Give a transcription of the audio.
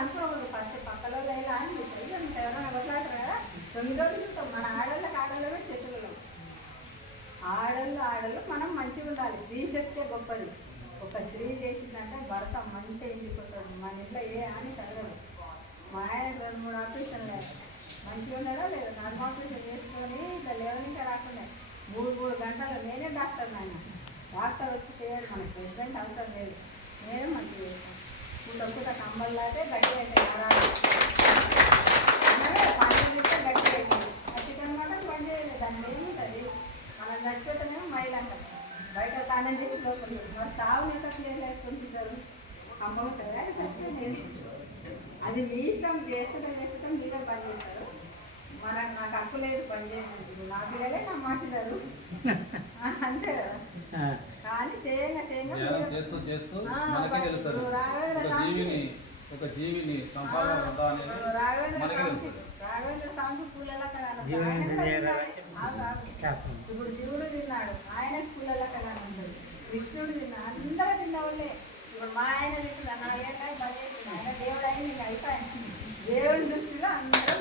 అనుకోకూడదు ఫస్ట్ పక్కలో లేదా అని చెప్పి ఎవరైనా కొట్లాడతారు కదా 9 రోజులు చూస్తాం మన ఆడళ్ళకి ఆడళ్ళమే చేతులలో ఆడళ్ళు మనం మంచిగా ఉండాలి. స్త్రీ శక్తే గొప్పది. ఒక స్త్రీ చేసిందంటే భర్త మంచిగా ఇంటికి వస్తాడు. మన ఇంట్లో ఏ అని కలగదు. మా ఆయన 2-3 ఆపరేషన్లు మంచిగా ఉన్నాడా లేదా 4 ఆపరేషన్ చేసుకొని ఇట్లా లేవనికే రాకుండా 3 గంటలు నేనే డాక్టర్ నాయన. డాక్టర్ వచ్చి చేయడు, మనకు ప్రెసిడెంట్ అవసరం లేదు. నేనే మంచిగా చేస్తాను. పూట కంబల్లాగే గట్టి అవుతాయి పండుగ గట్టి అవుతుంది. ఆ చికెన్ మటన్ పని చేయలేదు. దాన్ని ఏముంటుంది మనం చచ్చిపోతేనేమో మైలు అంటారు. బయట తానం చేసి లోపలి మరి సాగు ఎంత క్లియర్ లేకుంటుంటారు. అమ్మవుతుందా చచ్చిపోయింది. అది మీ ఇష్టం. చేస్తుంటే మీరే పని చేస్తారు. నాకు హక్కు లేదు పని చేయడానికి. నా పిల్లలే నా మాట్లాడారు అంతే కదా. కానీ రాఘవేంద్ర స్వామి పూలలా కదా. ఇప్పుడు శివుడు తిన్నాడు, ఆయనకు పూలలా కదా ఉంటుంది. కృష్ణుడు తిన్నాడు, అందరూ తిన్నవాళ్ళే. ఇప్పుడు మా ఆయన తింటున్నా నా ఏళ్ళ పని చేస్తుంది. ఆయన దేవుడు అయిన అయిపోయాను. దేవుని దృష్టిలో అందరూ